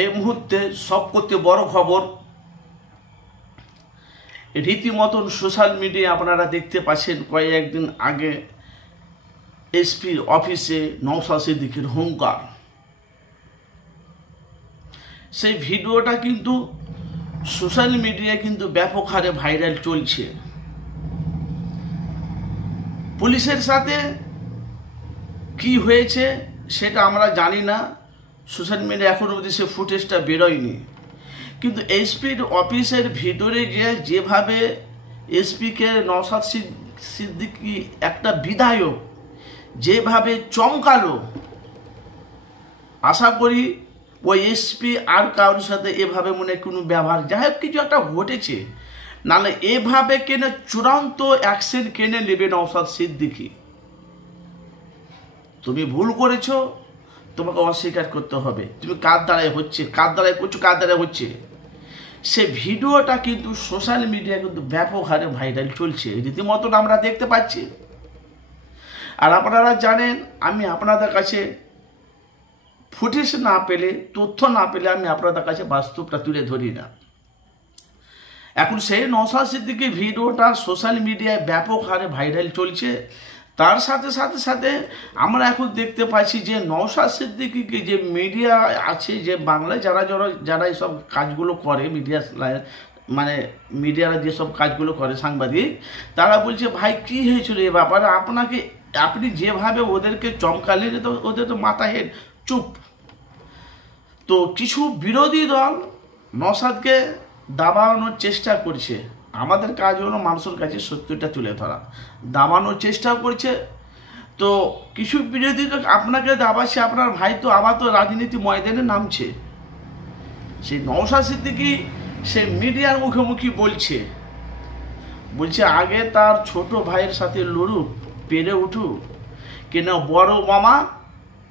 এই মুহূর্তে সবথেকে বড় খবর, রীতিমতন সোশ্যাল মিডিয়া আপনারা দেখতে পাচ্ছেন কয়েকদিন আগে এসপির অফিসে নওশাদ সিদ্দিকীর হুঙ্কার। সেই ভিডিওটা কিন্তু সোশ্যাল মিডিয়ায় কিন্তু ব্যাপক হারে ভাইরাল চলছে। পুলিশের সাথে কি হয়েছে সেটা আমরা জানি না, সোশ্যাল মিডিয়া এখনো অবধি সে ফুটেজটা বেরোয়নি। কিন্তু এসপির অফিসের ভিতরে যেভাবে এসপিকে নওশাদ সিদ্দিকী একটা বিধায়ক যেভাবে চমকালো, আশা করি ওই এসপি আর কারোর সাথে এভাবে মনে কোনো ব্যবহার, যাই হোক কিছু একটা ঘটেছে, নাহলে এভাবে কেনে চূড়ান্ত অ্যাকশন কেনে নেবে নওশাদ সিদ্দিকী। তুমি ভুল করেছো, তোমাকে অস্বীকার করতে হবে। তুমি কার দ্বারাই হচ্ছে, কার দ্বারাই করছো, কার দ্বারাই হচ্ছে, সে ভিডিওটা কিন্তু সোশ্যাল মিডিয়ায় কিন্তু ব্যাপক হারে ভাইরাল চলছে, রীতিমতন আমরা দেখতে পাচ্ছি। আর আপনারা জানেন, আমি আপনাদের কাছে ফুটেজ না পেলে, তথ্য না পেলে আমি আপনাদের কাছে বাস্তবটা তুলে ধরি না। এখন সেই নওশাদ সিদ্দিকীর ভিডিওটা সোশ্যাল মিডিয়ায় ব্যাপক হারে ভাইরাল চলছে। তার সাথে সাথে সাথে আমরা এখন দেখতে পাচ্ছি যে নওশাদ সিদ্দিকীকে যে মিডিয়া আছে, যে বাংলায় যারা যারা এইসব কাজগুলো করে, মানে মিডিয়ারা যেসব কাজগুলো করে, সাংবাদিক, তারা বলছে ভাই কি হয়েছিল এ ব্যাপারে, আপনি যেভাবে ওদেরকে চমকালেন, তো ওদের তো মাথা হেড চুপ। তো কিছু বিরোধী দল নওশাদকে দাবানোর চেষ্টা করছে। আমাদের কাজ হলো মানুষের কাছে সত্যটা তুলে ধরা, দাবানোর চেষ্টা করছে। তো কিছু বিরোধী দল আপনাকে দাবাচ্ছে, আপনার ভাই তো আবার তো রাজনীতি ময়দানে নামছে। সেই নওশাদ সিদ্দিকী সে মিডিয়ার মুখোমুখি বলছে আগে তার ছোট ভাইয়ের সাথে লড়ুক, পেরে উঠুক, কেন বড় মামা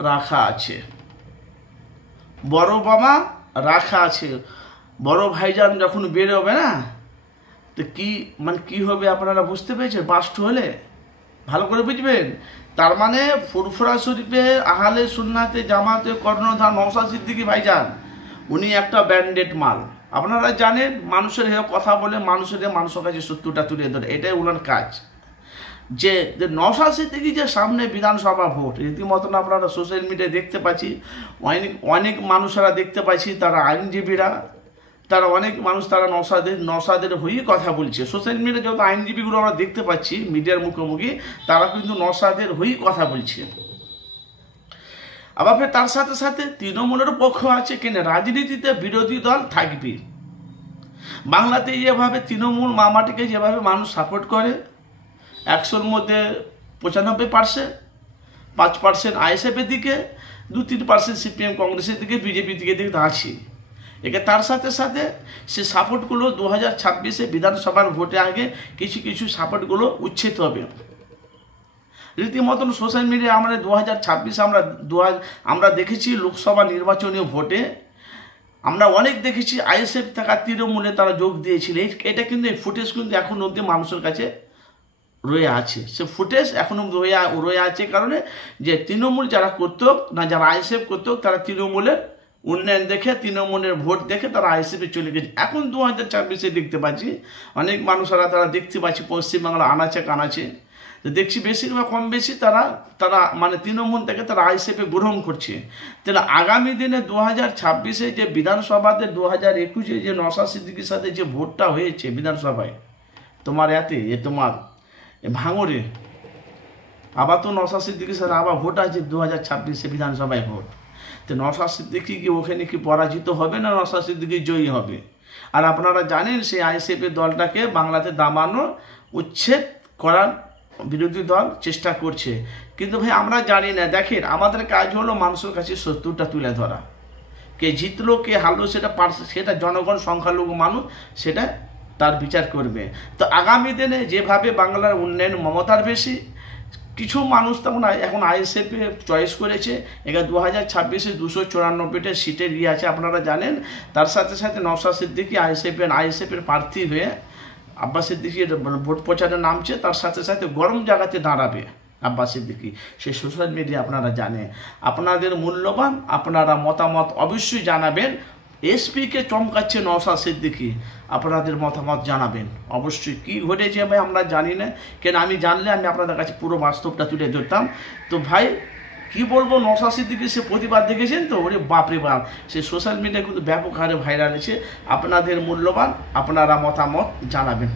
রাখা আছে, বড় মামা রাখা আছে। বড় ভাইজান যখন বেরোবে না, তো কি হবে আপনারা বুঝতে পেরেছেন? বাস্ট হলে ভালো করে বুঝবেন। তার মানে ফুরফুরা শরীফে আহলে সুন্নাতে জামাতে কর্ণধার নওশাদ সিদ্দিকী ভাইজান, উনি একটা ব্যান্ডেড মাল। আপনারা জানেন, মানুষের হয়ে কথা বলে মানুষের কাছে সত্যটা তুলে ধরে, এটাই ওনার কাজ। যে নওশাদ সিদ্দিকী যে সামনে বিধানসভা ভোট, রীতিমতন আপনারা সোশ্যাল মিডিয়ায় দেখতে পাচ্ছি, অনেক মানুষেরা দেখতে পাচ্ছি, তারা আইনজীবীরা, তারা অনেক মানুষ তারা নওশাদের হয়েই কথা বলছে। সোশ্যাল মিডিয়ায় যত আইনজীবীগুলো আমরা দেখতে পাচ্ছি মিডিয়ার মুখোমুখি, তারা কিন্তু নওশাদের হয়েই কথা বলছে। আবার ফের তার সাথে সাথে তৃণমূলের পক্ষ আছে, কেন রাজনীতিতে বিরোধী দল থাকবে। বাংলাতে যেভাবে তৃণমূল মামাটিকে যেভাবে মানুষ সাপোর্ট করে, 100-র মধ্যে 95%, 5% আইএসএফের দিকে, 2-3% সিপিএম কংগ্রেসের দিকে, বিজেপির দিকে আছে। একে তার সাথে সাথে সে সাপোর্টগুলো 2026-এ বিধানসভার ভোটে আগে কিছু সাপোর্টগুলো উচ্ছেদ হবে। রীতিমতন সোশ্যাল মিডিয়ায় আমরা 2026 আমরা দেখেছি লোকসভা নির্বাচনীয় ভোটে, আমরা অনেক দেখেছি আইএসএফ থাকা তৃণমূলে তারা যোগ দিয়েছিল। এটা কিন্তু এই ফুটেজ কিন্তু এখন অবধি মানুষের কাছে রয়ে আছে। সে ফুটেজ এখন রয়ে আছে কারণে যে তৃণমূল যারা করতো না, যারা আইএসএফ করতো, তারা তৃণমূলের উন্নয়ন দেখে, তৃণমূলের ভোট দেখে তারা আইএসএফে চলে গেছে। এখন 2026-এ দেখতে পাচ্ছি অনেক মানুষরা তারা দেখতে পাচ্ছি পশ্চিমবাংলা আনাচে কানাচে দেখছি বেশিরভাগ কম বেশি তারা মানে তৃণমূল থেকে তারা আইএসএফে গ্রহণ করছে। তাহলে আগামী দিনে 2026-এ যে বিধানসভাতে 2021-এ যে নওশাদ সিদ্দিকীর সাথে যে ভোটটা হয়েছে বিধানসভায়, তোমার তোমার ভাঙড়ে, আবার তো নওশাদ সিদ্দিকীর সাথে আবার ভোট আছে 2026-এ বিধানসভায় ভোট। তো নওশাদ সিদ্দিকী কি ওখানে কি পরাজিত হবে না নওশাদ সিদ্দিকী জয়ী হবে? আর আপনারা জানেন সেই আইএসএফের দলটাকে বাংলাতে দাবানো, উচ্ছেদ করার বিরোধী দল চেষ্টা করছে। কিন্তু ভাই আমরা জানি না। দেখেন, আমাদের কাজ হলো মানুষের কাছে সত্যটা তুলে ধরা। কে জিতলো কে হারলো সেটা জনগণ, সংখ্যালঘু মানুষ সেটা তার বিচার করবে। তো আগামী দিনে যেভাবে বাংলার উন্নয়ন মমতার বেশি, কিছু মানুষ তখন এখন আইএসএফে চয়েস করেছে। এখানে 2026-এ 294টা সিটের আছে আপনারা জানেন। তার সাথে সাথে নওশাদ সিদ্দিকী আইএসএফের প্রার্থী হয়ে আব্বাস সিদ্দিকীর ভোট প্রচারে নামছে। তার সাথে সাথে গরম জায়গাতে দাঁড়াবে আব্বাস সিদ্দিকী। সেই সোশ্যাল মিডিয়া আপনারা জানেন। আপনাদের মূল্যবান আপনারা মতামত অবশ্যই জানাবেন। এসপিকে চমকাচ্ছে নওশাদ সিদ্দিকী। আপনাদের মতামত জানাবেন অবশ্যই। কি ঘটেছে ভাই আমরা জানি না, কেন আমি জানলে আমি আপনাদের কাছে পুরো বাস্তবটা তুলে ধরতাম। তো ভাই কি বলবো, নওশাদ সিদ্দিকী সে প্রতিবাদ দেখেছেন তো, ওরে বাপরে বাপ, সে সোশ্যাল মিডিয়ায় কিন্তু ব্যাপক হারে ভাইরাল হয়েছে। আপনাদের মূল্যবান আপনারা মতামত জানাবেন।